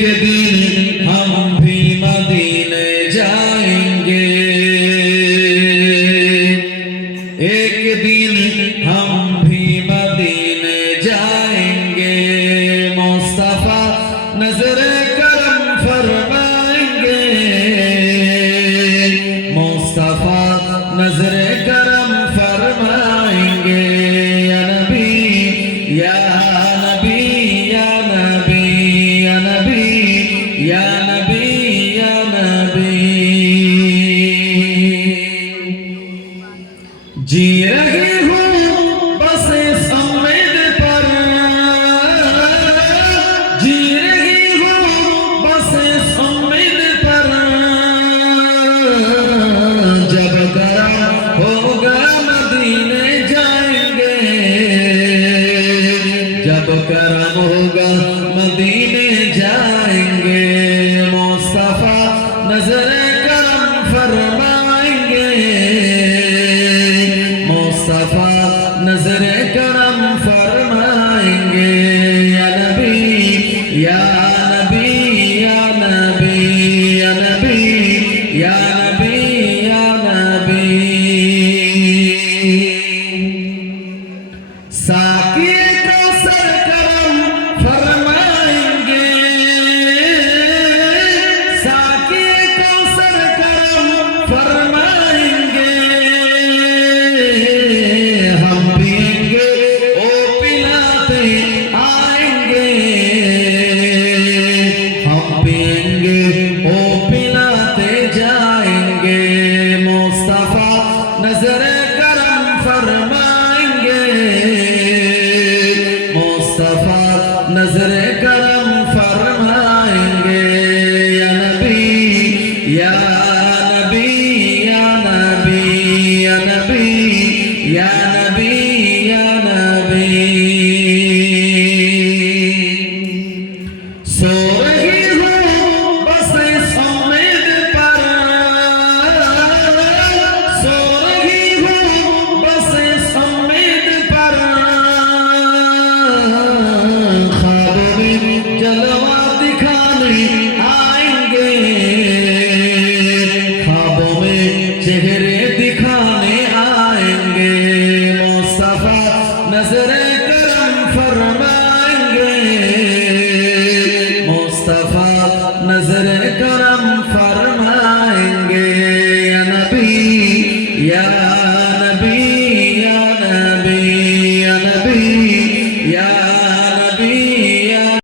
दिन हम भी मदीने जाएंगे, एक दिन हम भी मदीने जाएंगे। मुस्तफा नजरे करम फरमाएंगे, मुस्तफा नजरे करम फरमाएंगे। या नबी या नबी या नबी या नबी या नबी या नबी। जी रही हूँ बस इस उम्मीद पर, जी रही हूँ बस इस उम्मीद पर, जब करम होगा मदीने जाएंगे, जब करम होगा मदीने जाएंगे। मुस्तफा नजरे करम फरमाएंगे, मुस्तफा नजरे करम फरमाएंगे। या नबी या नबी या नबी या नबी या नबी या नबी। साकिए कौसर करम फरमाएंगे, साकिए कौसर करम फरमाएंगे। हम पिएंगे ओ पिलाते आएंगे, हम पिएंगे ओ पिलाते जाएंगे। मुस्तफा नजरे करम फरमाएंगे, मुस्तफा नजरे करम फरमाएंगे। या नबी या नबी या नबी या नबी या नबी या नबी। सो रही हूँ बस इस उम्मीद पर, सो रही हूँ बस इस उम्मीद पर, ख्वाबों में जलवा दिखाने आएंगे, ख्वाबों में चेहरे दिखाने आएंगे। मुस्तफा नजरे करम फरमाएंगे, मुस्तफा नजरे